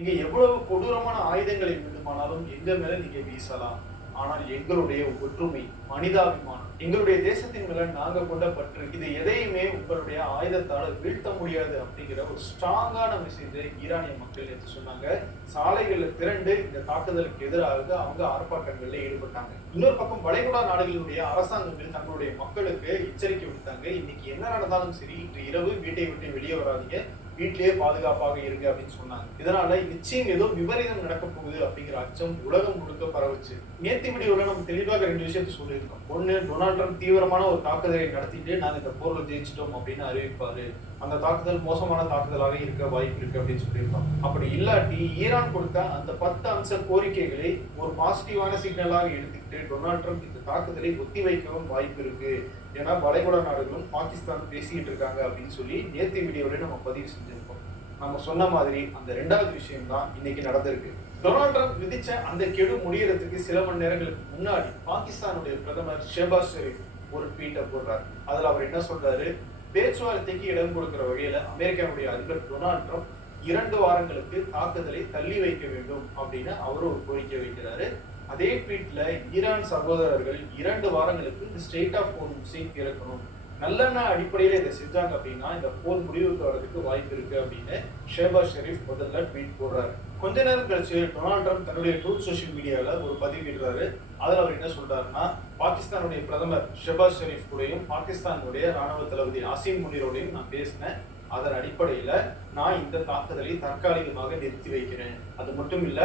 நீங்க எவ்வளவு கொடூரமான ஆயுதங்களை வேண்டுமானாலும் எங்க மேல நீங்க வீசலாம். ஆனால் எங்களுடைய ஒற்றுமை, மனிதாபிமானம், எங்களுடைய தேசத்தின் மேல நாங்க கொண்ட பற்று, இது எதையுமே உங்களுடைய ஆயுதத்தால வீழ்த்த முடியாது அப்படிங்கிற ஒரு ஸ்ட்ராங்கான மெசேஜை ஈரானிய மக்கள் நேற்று சொன்னாங்க. சாலைகள்ல திரண்டு இந்த தாக்குதலுக்கு எதிராக அவங்க ஆர்ப்பாட்டங்கள்ல ஈடுபட்டாங்க. இன்னொரு பக்கம் வளைகுடா நாடுகளுடைய அரசாங்கங்கள் தங்களுடைய மக்களுக்கு எச்சரிக்கை விடுத்தாங்க. இன்னைக்கு என்ன நடந்தாலும் சரி, இன்று இரவு வீட்டை விட்டு வெளியே வராதீங்க, வீட்டிலேயே பாதுகாப்பாக இருங்க அப்படின்னு சொன்னாங்க. இதனால நிச்சயம் ஏதோ விபரீதம் நடக்க போகுது அப்படிங்கிற அச்சம் உலகம் முழுக்க பரவுச்சு. நேத்து வீடியோல நம்ம தெளிவாக 2 விஷயத்தை சொல்லியிருக்கோம். ஒண்ணு, டொனால்ட் ட்ரம்ப் தீவிரமான ஒரு தாக்குதலை நடத்திட்டு நாங்க இந்த போர்ல ஜெயிச்சிட்டோம் அப்படின்னு அறிவிப்பாரு. அந்த தாக்குதல் மோசமான தாக்குதலாக இருக்க வாய்ப்பு இருக்கு அப்படின்னு சொல்லியிருப்பாங்க. அப்படி இல்லாட்டி ஈரான் கொடுத்த அந்த 10 அம்ச கோரிக்கைகளை ஒரு பாசிட்டிவான சிக்னலாக எடுத்துக்கிட்டு டொனால்ட் ட்ரம்ப் இந்த தாக்குதலை ஒத்தி வைக்கவும் வாய்ப்பு இருக்கு. ஏன்னா வளைகுடா நாடுகளும் பாகிஸ்தான் பேசிட்டு இருக்காங்க அப்படின்னு சொல்லி நேத்து வீடியோல நம்ம பதிவு செஞ்சிருக்கோம். நம்ம சொன்ன மாதிரி அந்த 2வது விஷயம் தான் இன்னைக்கு நடந்திருக்கு. டொனால்ட் ட்ரம்ப் விதிச்ச அந்த கெடு முடியறதுக்கு சில மணி நேரங்களுக்கு முன்னாடி பாகிஸ்தானுடைய பிரதமர் ஷெஹபாஸ் ஷெரீப் ஒரு ட்வீட்டை போடுறாரு. அதுல அவர் என்ன சொல்றாரு, பேச்சுவார்த்தைக்கு இடம் கொடுக்கிற வகையில அமெரிக்காவுடைய அதிபர் டொனால்ட் ட்ரம்ப் 2 வாரங்களுக்கு தாக்குதலை தள்ளி வைக்க வேண்டும் அப்படின்னு அவரும் ஒரு கோரிக்கை வைக்கிறாரு. அதே ட்வீட்ல ஈரான் சகோதரர்கள் 2 வாரங்களுக்கு இந்த ஸ்டேட் ஆஃப் ஹோர்முஸை திறக்கணும், நல்லெண்ண அடிப்படையில் இதை செஞ்சாங்க அப்படின்னா இந்த போர் முடிவுக்கு வர்றதுக்கு வாய்ப்பு இருக்கு அப்படின்னு ஷெஹபாஸ் ஷெரீப் முதல்ல ட்வீட் போடுறாரு. கொஞ்ச நேரம் கழிச்சு டொனால்ட் ட்ரம்ப் தன்னுடைய ட்ரூத் சோஷியல் மீடியால ஒரு பதிவு இடுறாரு. அதுல அவர் என்ன சொல்றாருன்னா, பாகிஸ்தானுடைய பிரதமர் ஷெஹபாஸ் ஷெரீப் கூடயும் பாகிஸ்தானுடைய ராணுவ தளபதி அசீம் முனீரோடையும் நான் பேசினேன். அதன் அடிப்படையில நான் இந்த தாக்குதலை தற்காலிகமாக நிறுத்தி வைக்கிறேன். அது மட்டும் இல்ல,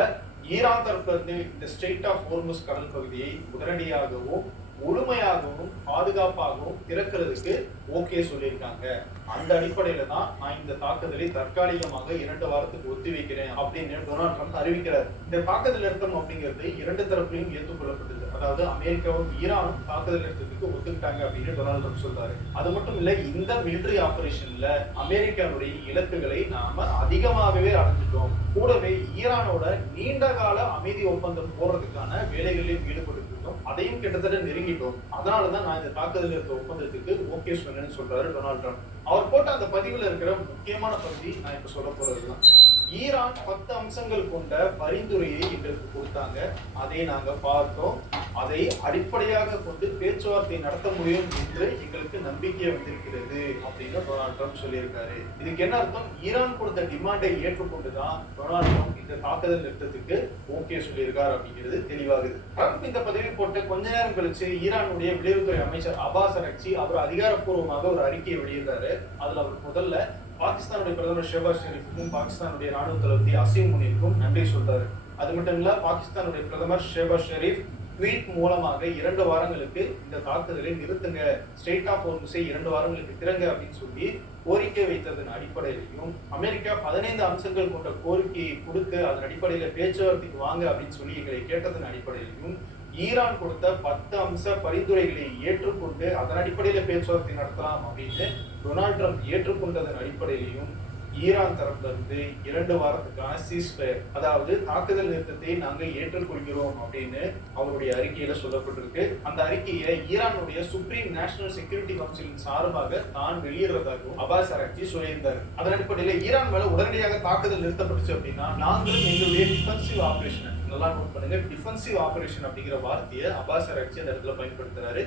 ஈரான் தரப்புல இருந்து இந்த ஸ்ட்ரெய்ட் ஆஃப் ஹோர்முஸ் கடல் பகுதியை உடனடியாகவும் முழுமையாகவும் பாதுகாப்பாகவும் திறக்கிறதுக்கு ஓகே சொல்லியிருக்காங்க. அந்த அடிப்படையில தான் நான் இந்த தாக்குதலை தற்காலிகமாக 2 வாரத்துக்கு ஒத்தி வைக்கிறேன் அப்படின்னு டொனால்ட் ட்ரம்ப் அறிவிக்கிறார். இந்த தாக்குதல் நிறுத்தம் அப்படிங்கிறது 2 தரப்பிலையும் ஏற்றுக்கொள்ளப்பட்டது. அதாவது அமெரிக்காவும் ஈரானும் தாக்குதல் நிறுத்தத்துக்கு ஒத்துக்கிட்டாங்க அப்படின்னு டொனால்ட் ட்ரம்ப் சொல்றாரு. அது மட்டும் இல்ல, இந்த மிலிட்டரி ஆபரேஷன்ல அமெரிக்காவுடைய இலக்குகளை நாம அதிகமாகவே அடைஞ்சிட்டோம். கூடவே ஈரானோட நீண்ட கால அமைதி ஒப்பந்தம் போடுறதுக்கான வேலைகளில் ஈடுபட்டு அதையும் கிட்டத்தட்ட நெருங்கிட்டோம். அதனாலதான் நான் இந்த தாக்குதல் நிறுத்த ஒப்பந்தத்துக்கு ஓகே சொன்னேன்னு சொல்றாரு டொனால்ட் ட்ரம்ப். அவர் போட்ட அந்த பதிவுல இருக்கிற முக்கியமான பகுதி நான் இப்ப சொல்ல போறதுதான். ஈரான் 10 அம்சங்கள் கொண்ட பரிந்துரையை எங்களுக்கு கொடுத்தாங்க, அதை நாங்க பார்த்தோம். அதை அடிப்படையாக கொண்டு பேச்சுவார்த்தை நடத்த முடியும் என்று எங்களுக்கு நம்பிக்கை வந்திருக்கிறது அப்படின்னு டொனால்ட் ட்ரம்ப் சொல்லியிருக்காரு. இதுக்கு என்ன அர்த்தம்? ஈரான் கொடுத்த டிமாண்டை ஏற்றுக்கொண்டுதான் டொனால்ட் ட்ரம்ப் இந்த தாக்குதல் நிறுத்தத்துக்கு ஓகே சொல்லியிருக்காரு அப்படிங்கிறது தெளிவாகுது. ட்ரம்ப் இந்த பதவி போட்ட கொஞ்ச நேரம் கழிச்சு ஈரானுடைய வெளியுறவுத்துறை அமைச்சர் அப்பாஸ் அரக்சி அவர் அதிகாரப்பூர்வமாக ஒரு அறிக்கையை வெளியிடுறாரு. அதுல அவர் முதல்ல பாகிஸ்தானுடைய பிரதமர் ஷெஹபாஸ் ஷெரீஃபுக்கும் பாகிஸ்தானுடைய ராணுவ தளபதி அசீம் முனீருக்கும் நன்றி சொல்றாரு. அது மட்டும் இல்ல, பாகிஸ்தானுடைய பிரதமர் ஷெஹபாஸ் ஷெரீப் ட்வீட் மூலமாக 2 வாரங்களுக்கு இந்த தாக்குதலை நிறுத்துங்க, ஸ்டேட் ஆஃப் ஹோர்முஸை 2 வாரங்களுக்கு திறங்க அப்படின்னு சொல்லி கோரிக்கை வைத்ததன் அடிப்படையிலையும், அமெரிக்கா 15 அம்சங்கள் கொண்ட கோரிக்கையை கொடுத்து அதன் அடிப்படையில பேச்சுவார்த்தைக்கு வாங்க அப்படின்னு சொல்லி எங்களை கேட்டதன் அடிப்படையிலையும், ஈரான் கொடுத்த 10 அம்ச பரிந்துரைகளை ஏற்றுக்கொண்டு அதன் அடிப்படையில பேச்சுவார்த்தை நடத்தலாம் அப்படின்னு டொனால்ட் ட்ரம்ப் ஏற்றுக்கொண்டதன் அடிப்படையிலையும் ஈரான் தரப்புல இருந்து 2 வாரத்துக்கான சீஸ்ஃபயர், அதாவது தாக்குதல் நிறுத்தத்தை நாங்கள் ஏற்றுக்கொள்கிறோம் அப்படின்னு அவருடைய அறிக்கையில சொல்லப்பட்டிருக்கு. அந்த அறிக்கையை ஈரானுடைய சுப்ரீம் நேஷனல் செக்யூரிட்டி கவுன்சிலின் சார்பாக தான் வெளியிடுறதாகவும் அப்பாஸ் அரக்சி சொல்லியிருந்தாரு. அதன் அடிப்படையில ஈரான் மேல உடனடியாக தாக்குதல் நிறுத்தப்பட்டுச்சு அப்படின்னா நாங்களும் எங்களுடைய டிஃபென்சிவ் ஆபரேஷன், நல்லா நோட் பண்ணுங்க, டிஃபென்சிவ் ஆபரேஷன் அப்படிங்கிற வார்த்தையை அப்பாஸ் அரக்சி அந்த இடத்துல பயன்படுத்துறாரு.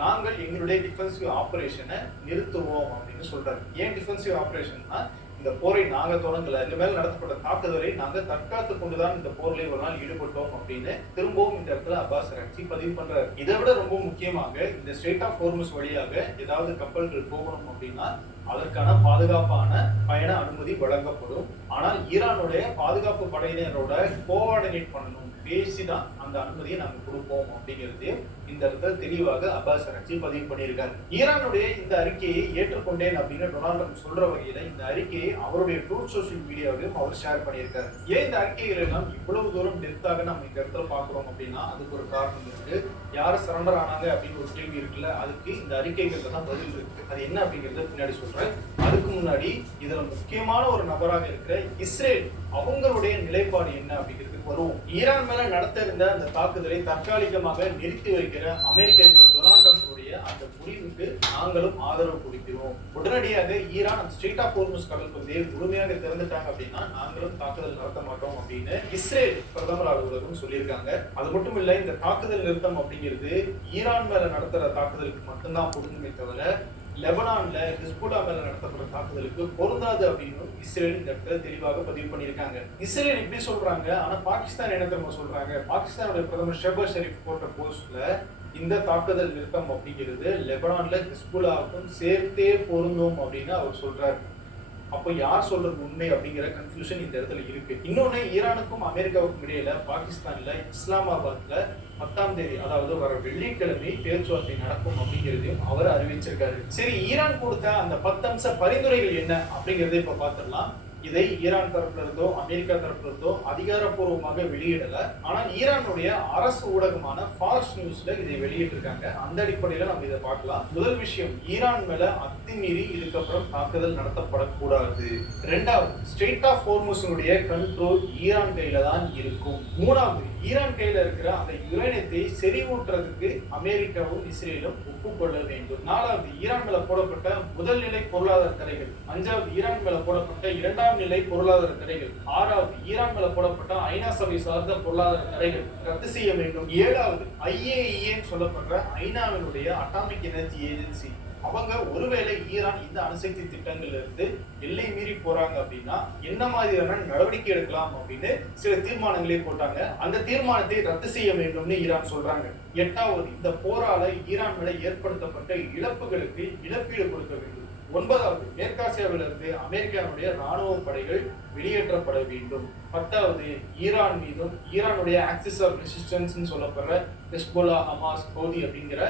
நாங்கள் எங்களுடைய டிஃபென்சிவ் ஆபரேஷனை நிறுத்துவோம் அப்படின்னு சொல்றாரு. ஏன் டிஃபென்சிவ் ஆபரேஷன்னா, இந்த போரை நாங்க தொடங்கல, இந்த மேல நடத்தப்பட்ட தாக்குதலை நாங்க தற்காத்து கொண்டுதான் இந்த போர்ல ஒரு நாள் ஈடுபட்டோம் அப்படின்னு திரும்பவும் இந்த இடத்துல அப்பாஸ் அரக்சி பதிவு பண்றாரு. இதை விட ரொம்ப முக்கியமாக, இந்த ஸ்ட்ரெய்ட் ஆஃப் ஹோர்முஸ் வழியாக ஏதாவது கப்பல்கள் போகணும் அப்படின்னா அதற்கான பாதுகாப்பான பயண அனுமதி வழங்கப்படும். ஆனால் ஈரானுடைய பாதுகாப்பு படையினரோட கோஆர்டினேட் பண்ணணும், பேசிதான் அந்த அனுமதியை நாங்க கொடுப்போம் அப்படிங்கிறதையும் இந்த இடத்துல தெளிவாக அப்பாஸ் அரக்சி பதிவு பண்ணியிருக்காரு. ஈரானுடைய இந்த அறிக்கையை ஏற்றுக்கொண்டேன் அப்படின்னு டொனால்ட் ட்ரம்ப் சொல்ற வகையில இந்த அறிக்கையை அவருடைய ட்ரூத் சோஷியல் மீடியாவிலும் அவர் ஷேர் பண்ணியிருக்காரு. ஏன் இந்த அறிக்கைகள் எல்லாம் இவ்வளவு தூரம் டெப்த்தாக நம்ம இந்த இடத்துல பாக்குறோம் அப்படின்னா அதுக்கு ஒரு காரணம் இருக்கு. யாரு சரண்டர் ஆனாங்க அப்படின்னு ஒரு கேள்வி இருக்குல்ல, அதுக்கு இந்த அறிக்கைகள்ல தான் பதில் இருக்கு. அது என்ன அப்படிங்கறத பின்னாடி சொல்றேன். அதுக்கு முன்னாடி இதுல முக்கியமான ஒரு நபராக இருக்கிற இஸ்ரேல், அவங்களுடைய நிலைப்பாடு என்ன அப்படிங்கிறதுக்கு வருவோம். ஈரான் மேல நடத்த இருந்த அந்த தாக்குதலை தற்காலிகமாக நிறுத்தி வைக்கிற அமெரிக்க அதிபர் டொனால்ட் ட்ரம்ப் அந்த முடிவுக்கு நாங்களும் ஆதரவு கொடுக்கிறோம். உடனடியாக ஈரான் அந்த ஸ்ட்ரெய்ட் ஆஃப் ஹோர்முஸ் கடல் பகுதியை முழுமையாக திறந்துட்டாங்க அப்படின்னா நாங்களும் தாக்குதல் நடத்த மாட்டோம் அப்படின்னு இஸ்ரேல் பிரதமர் அலுவலகம் சொல்லியிருக்காங்க. அது மட்டும் இல்ல, இந்த தாக்குதல் நிறுத்தம் அப்படிங்கிறது ஈரான் மேல நடத்துற தாக்குதலுக்கு மட்டும்தான் பொருந்துமே தவிர லெபனான்ல ஹிஸ்புல்லா மேல நடத்தப்படுற தாக்குதலுக்கு பொருந்தாது அப்படின்னு இஸ்ரேல் இந்த இடத்துல தெளிவாக பதிவு பண்ணியிருக்காங்க. இஸ்ரேல் இப்படி சொல்றாங்க, ஆனா பாகிஸ்தான் என்ன தெரியுமா சொல்றாங்க? பாகிஸ்தானுடைய பிரதமர் ஷெஹபாஸ் ஷெரீப் போட்ட போஸ்ட்ல இந்த தாக்குதல் நிறுத்தம் அப்படிங்கிறது லெபனான்ல ஹிஸ்புல்லாவுக்கும் சேர்த்தே பொருந்தும் அப்படின்னு அவர் சொல்றாரு. அப்போ யார் சொல்றது உண்மை அப்படிங்கிற கன்ஃபியூஷன் இந்த இடத்துல இருக்கு. இன்னொன்னு, ஈரானுக்கும் அமெரிக்காவுக்கும் இடையில பாகிஸ்தான்ல இஸ்லாமாபாத்ல 10ஆம் தேதி, அதாவது வர வெள்ளிக்கிழமை பேச்சுவார்த்தை நடக்கும் அப்படிங்கிறதையும் அவர் அறிவிச்சிருக்காரு. சரி, ஈரான் கொடுத்த அந்த 10 அம்ச பரிந்துரைகள் என்ன அப்படிங்கறத இப்ப பாத்திரலாம். இதை ஈரான் தரப்புல இருந்தோ அமெரிக்கா தரப்புல இருந்தோ அதிகாரப்பூர்வமாக வெளியிடல. ஆனால் ஈரானுடைய அரசு ஊடகமான ஃபார்ஸ் நியூஸ்ல இதை வெளியிட்டிருக்காங்க. அந்த அடிப்படையில நம்ம இதை பார்க்கலாம். முதல் விஷயம், ஈரான் மேல அத்துமீறி இதுக்கப்புறம் தாக்குதல் நடத்தப்படக்கூடாது. இரண்டாவது, ஸ்ட்ரெய்ட் ஆஃப் ஹோர்முஸுடைய கண்ட்ரோல் ஈரான் கையில தான் இருக்கும். மூணாவது, ஈரான் கையில இருக்கிற அந்த யுரேனியத்தை செறிவூட்டுறதுக்கு அமெரிக்காவும் இஸ்ரேலும் ஒப்புக்கொள்ள வேண்டும். நாலாவது, ஈரான் மேல போடப்பட்ட முதல் நிலை பொருளாதார தடைகள். அஞ்சாவது, ஈரான் மேல போடப்பட்ட 2ஆம் நிலை பொருளாதார தடைகள். ஆறாவது, ஈரான் மேல போடப்பட்ட ஐநா சபை சார்ந்த பொருளாதார தடைகள் ரத்து செய்ய வேண்டும். ஏழாவது, IAEA சொல்லப்படுற ஐநாவினுடைய அட்டாமிக் எனர்ஜி ஏஜென்சி, அவங்க ஒருவேளை ஈரான் இந்த அணுசக்தி திட்டங்கள்ல இருந்து எல்லை மீறி போறாங்க அப்படின்னா என்ன மாதிரியான நடவடிக்கை எடுக்கலாம் அப்படின்னு சில தீர்மானங்களே போட்டாங்க. அந்த தீர்மானத்தை ரத்து செய்ய வேண்டும்னு ஈரான் சொல்றாங்க. எட்டாவது, இந்த போரால ஈரான் மேல ஏற்படுத்தப்பட்ட இழப்புகளுக்கு இழப்பீடு கொடுக்க வேண்டும். ஒன்பதாவது, மேற்காசியாவிலிருந்து அமெரிக்காவுடைய ராணுவ படைகள் வெளியேற்றப்பட வேண்டும். பத்தாவது, ஈரான் மீதும் ஈரானுடைய ஆக்சிஸ் ஆஃப் ரெசிஸ்டன்ஸ் சொல்லப்படுற ஹிஸ்புல்லா, ஹமாஸ், ஹூதி அப்படிங்கிற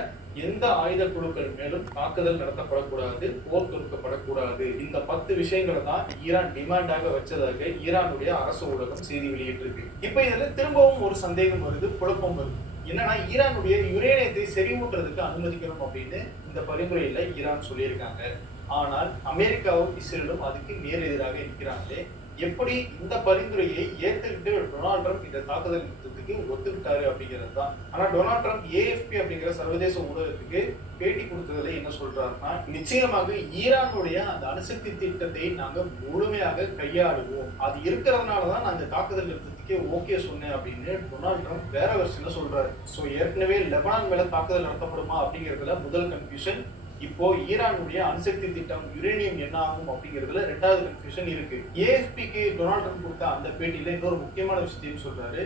எந்த ஆயுத குழுக்கள் மேலும் தாக்குதல் நடத்தப்படக்கூடாது, போர் தொடுக்கப்படக்கூடாது. இந்த 10 விஷயங்களை தான் ஈரான் டிமாண்டாக வச்சதாக ஈரானுடைய அரசு ஊடகம் செய்தி வெளியிட்டிருக்கு. இப்ப இதுல திரும்பவும் ஒரு சந்தேகம் வருது, குழப்பம் வருது. என்னன்னா, ஈரானுடைய யுரேனியத்தை செறிவூட்டுறதுக்கு அனுமதிக்கணும் அப்படின்னு இந்த பரிந்துரையில ஈரான் சொல்லியிருக்காங்க. ஆனால் அமெரிக்காவும் இஸ்ரேலும் அதுக்கு நேர் எதிராக இருக்கிறாங்களே. எப்படி இந்த பரிந்துரையை ஏற்றுக்கிட்டு டொனால்ட் ட்ரம்ப் இந்த தாக்குதல் நிறுத்தத்துக்கு ஒத்துக்கிட்டாரு அப்படிங்கிறது தான். ஆனா டொனால்ட் ட்ரம்ப் AFP அப்படிங்கிற சர்வதேச ஊடகத்துக்கு பேட்டி கொடுத்ததுல என்ன சொல்றாருன்னா, நிச்சயமாக ஈரானுடைய அந்த அணுசக்தி திட்டத்தை நாங்க முழுமையாக கையாளுவோம், அது இருக்கிறதுனாலதான் நான் இந்த தாக்குதல் நிறுத்தத்துக்கு ஓகே சொன்னேன் அப்படின்னு டொனால்ட் ட்ரம்ப் வேற வெர்ஷன்ல சொல்றாரு. சோ ஏற்கனவே லெபனான் மேல தாக்குதல் நடத்தப்படுமா அப்படிங்கிறதுல முதல் கன்ஃபியூஷன். இப்போ ஈரானுடைய அணுசக்தி திட்டம் யுரேனியம் என்ன ஆகும் அப்படிங்கிறதுல ரெண்டாவது கன்ஃபியூஷன் இருக்கு. AFPக்கு டொனால்ட் ட்ரம்ப் கொடுத்த அந்த பேட்டியில இன்னொரு முக்கியமான விஷயத்தையும் சொல்றாரு.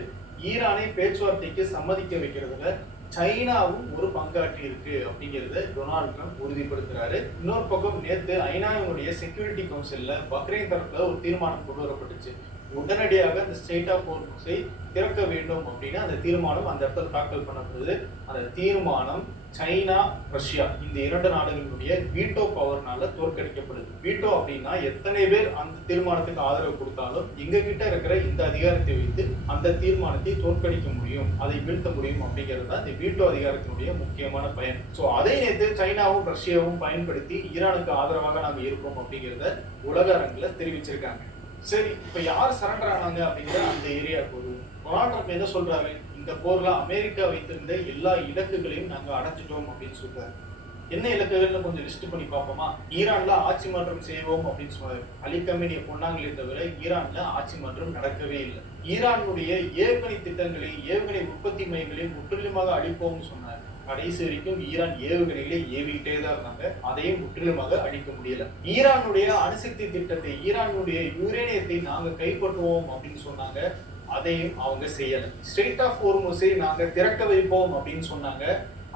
ஈரானை பேச்சுவார்த்தைக்கு சம்மதிக்க வைக்கிறதுல சைனாவும் ஒரு பங்காற்றி இருக்கு அப்படிங்கிறத டொனால்ட் ட்ரம்ப் உறுதிப்படுத்துறாரு. இன்னொரு பக்கம், நேத்து ஐநாவினுடைய செக்யூரிட்டி கவுன்சில்ல பக்ரைன் தரப்புல ஒரு தீர்மானம் கொண்டு வரப்பட்டுச்சு. உடனடியாக அந்த ஸ்ட்ரெய்ட் ஆஃப் ஹோர்முஸை திறக்க வேண்டும் அப்படின்னு அந்த தீர்மானம் அந்த இடத்துல தாக்கல் பண்ணப்படுது. அந்த தீர்மானம் சைனா, ரஷ்யா இந்த 2 நாடுகளுடைய வீட்டோ பவர்னால தோற்கடிக்கப்படுது. வீட்டோ அப்படின்னா எத்தனை பேர் அந்த தீர்மானத்துக்கு ஆதரவு கொடுத்தாலும் எங்க கிட்ட இருக்கிற இந்த அதிகாரத்தை வைத்து அந்த தீர்மானத்தை தோற்கடிக்க முடியும், அதை வீழ்த்த முடியும் அப்படிங்கிறது தான் இந்த வீட்டோ அதிகாரத்தினுடைய முக்கியமான பயன். சோ அதை நேற்று சைனாவும் ரஷ்யாவும் பயன்படுத்தி ஈரானுக்கு ஆதரவாக நாங்க இருக்கோம் அப்படிங்கிறத உலக அரங்குல தெரிவிச்சிருக்காங்க. சரி, இப்ப யார் சரண்டர் ஆனாங்க அப்படிங்கிற அந்த ஏரியா போது டொனால்ட் ட்ரம்ப் என்ன சொல்றாரு? இந்த போர்ல அமெரிக்கா வைத்திருந்த எல்லா இலக்குகளையும் நாங்க அடைஞ்சிட்டோம் அப்படின்னு சொல்றாரு. என்ன இலக்குகள்னு கொஞ்சம் லிஸ்ட் பண்ணி பார்ப்போமா? ஈரான்ல ஆட்சி மாற்றம் செய்வோம் அப்படின்னு சொன்னாரு. அலி கமேனியை கொண்டாங்களே தவிர ஈரான்ல ஆட்சி மாற்றம் நடக்கவே இல்லை. ஈரானுடைய ஏவுகணை திட்டங்களை, ஏவுகணை உற்பத்தி மையங்களை முற்றிலுமாக அழிப்போம்னு சொன்னார். கடைசி வரைக்கும் ஈரான் ஏவுகணைகளை ஏவிக்கிட்டே தான் இருந்தாங்க. அதையும் முற்றிலுமாக அழிக்க முடியல. ஈரானுடைய அணுசக்தி திட்டத்தை, ஈரானுடைய யுரேனியத்தை நாங்க கைப்பற்றுவோம் அப்படின்னு சொன்னாங்க. அதையும் அவங்க செய்யல. ஸ்ட்ரெய்ட் ஆஃப் ஹோர்முஸை நாங்க திறக்க வைப்போம் அப்படின்னு சொன்னாங்க.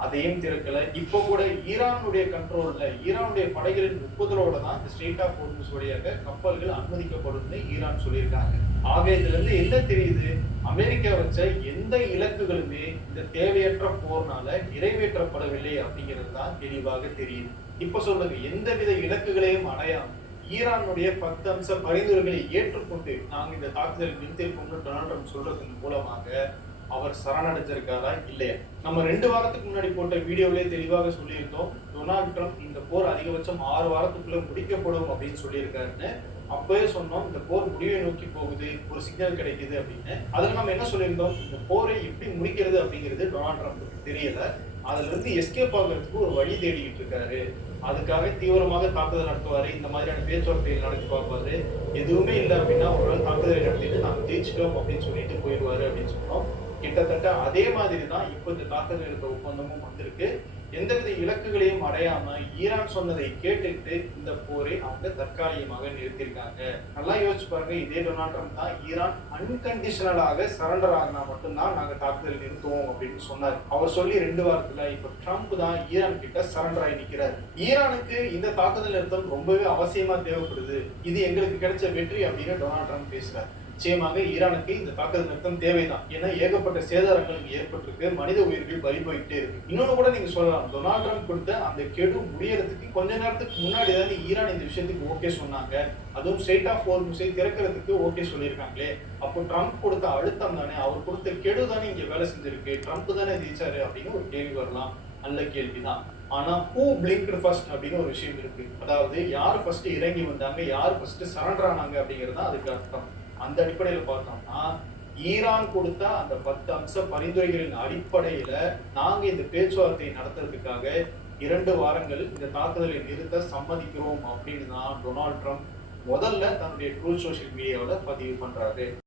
அதையும் திறக்கல. இப்போ கூட ஈரானுடைய கண்ட்ரோல்ல, ஈரானுடைய படைகளின் ஒப்புதலோட தான் இந்த ஸ்ட்ரெய்ட் ஆஃப் ஹோர்முஸ் வழியாக கப்பல்கள் அனுமதிக்கப்படும்னு ஈரான் சொல்லியிருக்காங்க. ஆக இதுல இருந்து என்ன தெரியுது? அமெரிக்கா வச்ச எந்த இலக்குகளுமே இந்த தேவையற்ற போர்னால நிறைவேற்றப்படவில்லை அப்படிங்கிறது தான் தெளிவாக தெரியுது. இப்ப சொல்றது, எந்தவித இலக்குகளையும் அடையாம ஈரானுடைய 10 அம்ச பரிந்துரைகளை ஏற்றுக்கொண்டு நாங்க இந்த தாக்குதல் நிறுத்திருக்கோம்னு டொனால்ட் ட்ரம்ப் சொல்றதன் மூலமாக அவர் சரணடைஞ்சிருக்காரா இல்லையா? நம்ம 2 வாரத்துக்கு முன்னாடி போட்ட வீடியோவிலே தெளிவாக சொல்லியிருந்தோம், டொனால்ட் ட்ரம்ப் இந்த போர் அதிகபட்சம் 6 வாரத்துக்குள்ள முடிக்கப்படும் அப்படின்னு சொல்லியிருக்காருன்னு. அப்பவே சொன்னோம், இந்த போர் முடிவை நோக்கி போகுது, ஒரு சிக்னல் கிடைக்குது அப்படின்னு. அதுல நம்ம என்ன சொல்லியிருந்தோம்? இந்த போரை எப்படி முடிக்கிறது அப்படிங்கிறது டொனால்ட் ட்ரம்ப்புக்கு தெரியல. அதுல இருந்து எஸ்கேப் ஆகுறதுக்கு ஒரு வழி தேடிக்கிட்டு இருக்காரு. அதுக்காக தீவிரமாக தாக்குதல் நடத்துவாரு. இந்த மாதிரியான பேச்சுவார்த்தைகள் நடத்தி பார்ப்பாரு. எதுவுமே இல்ல அப்படின்னா ஒரு நாள் தாக்குதலை நடத்திட்டு நாங்க ஜெயிச்சிட்டோம் அப்படின்னு சொல்லிட்டு போயிருவாரு அப்படின்னு சொன்னோம். கிட்டத்தட்ட அதே மாதிரி தான் இப்ப இந்த தாக்குதல் நிறுத்த ஒப்பந்தமும் வந்திருக்கு. எந்தவித இலக்குகளையும் அடையாம ஈரான் சொன்னதை கேட்டுட்டு இந்த போரை அவங்க தற்காலிகமாக நிறுத்தியிருக்காங்க. நல்லா யோசிச்சு பாருங்க, இதே டொனால்ட் ட்ரம்ப் தான் ஈரான் அன்கண்டிஷனலாக சரண்டர் ஆகினா மட்டும்தான் நாங்க தாக்குதல் நிறுத்துவோம் அப்படின்னு சொன்னார். அவர் சொல்லி 2 வாரத்துல இப்ப ட்ரம்ப் தான் ஈரான் கிட்ட சரண்டர் ஆகி நிக்கிறார். ஈரானுக்கு இந்த தாக்குதல் நிறுத்தம் ரொம்பவே அவசியமா தேவைப்படுது. இது எங்களுக்கு கிடைச்ச வெற்றி அப்படின்னு டொனால்ட் ட்ரம்ப் பேசுறாரு. நிச்சயமாக ஈரானுக்கு இந்த தாக்குதல் நிறுத்தம் தேவைதான். ஏன்னா ஏகப்பட்ட சேதாரங்கள் ஏற்பட்டிருக்கு, மனித உயிர்கள் பலி போயிட்டே இருக்கு. இன்னொன்னு கூட நீங்க சொல்லலாம், டொனால்ட் ட்ரம்ப் கொடுத்த அந்த கெடு முடியறதுக்கு கொஞ்ச நேரத்துக்கு முன்னாடி தானே ஈரான் இந்த விஷயத்துக்கு ஓகே சொன்னாங்க. அதுவும் ஸ்ட்ரெய்ட் ஆஃப் ஹோர்முஸை திறக்கிறதுக்கு ஓகே சொல்லியிருக்காங்களே. அப்போ ட்ரம்ப் கொடுத்த அழுத்தம் தானே, அவர் கொடுத்த கெடு தானே இங்க வேலை செஞ்சிருக்கு. ட்ரம்ப் தானே ஜெயிச்சாரு அப்படின்னு ஒரு கேள்வி வரலாம். நல்ல கேள்விதான். ஆனா ஹூ பிளிங்க்டு ஃபர்ஸ்ட் அப்படின்னு ஒரு விஷயம் இருக்கு. அதாவது யார் ஃபர்ஸ்ட் இறங்கி வந்தாங்க, யார் ஃபர்ஸ்ட் சரண்டர் ஆனாங்க அப்படிங்கிறது தான் அதுக்கு அர்த்தம். அந்த அடிப்படையில் பார்த்தோம்னா ஈரான் கொடுத்த அந்த 10 அம்ச பரிந்துரைகளின் அடிப்படையில நாங்க இந்த பேச்சுவார்த்தையை நடத்துறதுக்காக 2 வாரங்கள் இந்த தாக்குதலை நிறுத்த சம்மதிக்கிறோம் அப்படின்னு தான் டொனால்ட் ட்ரம்ப் முதல்ல தன்னுடைய ட்ரூத் சோஷியல் மீடியாவில் பதிவு பண்றாரு.